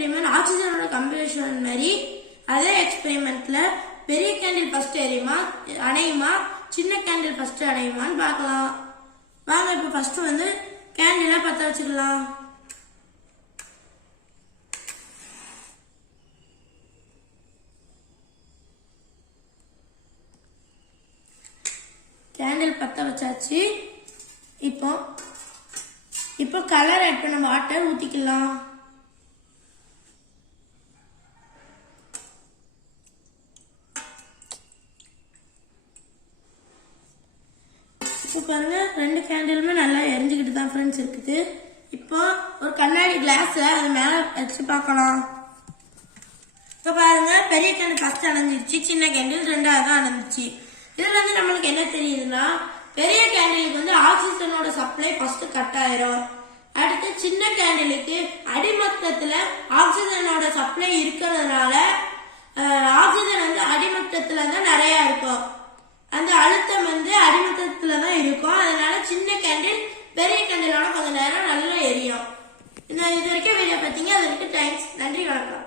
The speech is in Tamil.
எக்ஸ்பெரிமெண்ட் ஆக்சிஜனோட கம்பஷன் மாதிரி அதே எக்ஸ்பெரிமெண்ட்ல பெரிய கேண்டில் ஃபர்ஸ்ட் அணையுமா சின்ன கேண்டில் ஃபர்ஸ்ட் அணையுமான்னு பார்க்கலாம். வாங்க இப்ப ஃபர்ஸ்ட் வந்து கேண்டில பத்த வச்சுக்கலாம். கேண்டில் பத்த வச்சாச்சு. இப்போ கலர் ஆட் பண்ண வாட்டர் ஊத்திக்கலாம். இப்போ பாருங்க ரெண்டு கேண்டிலுமே நல்லா எரிஞ்சுக்கிட்டு தான் ஃப்ரெண்ட்ஸ் இருக்குது. இப்போ ஒரு கண்ணாடி கிளாஸ்ல அது மேல வச்சு பார்க்கலாம். இப்போ பாருங்க பெரிய கேண்டில் ஃபர்ஸ்ட் அணைஞ்சிருச்சு, சின்ன கேண்டில் ரெண்டாவது அணைஞ்சிச்சு. இதுல வந்து நம்மளுக்கு என்ன தெரியுதுன்னா பெரிய கேண்டிலுக்கு வந்து ஆக்சிஜனோட சப்ளை ஃபர்ஸ்ட் கட் ஆயிரும். அடுத்து சின்ன கேண்டிலுக்கு அடிமட்டத்துல ஆக்சிஜனோட சப்ளை இருக்கிறதுனால ஆக்சிஜன் வந்து அடிமட்டத்துல தான் நிறைய இருக்கும், அந்த அழுத்தம் வந்து அடிமட்டத்துல தான் இருக்கும். அதனால சின்ன கேண்டில் பெரிய கேண்டிலோட கொஞ்ச நேரம் நல்லா எரியும். இது வரைக்கும் வீடியோ பார்த்தீங்க, அது வரைக்கும் தேங்க்ஸ், நன்றி, வணக்கம்.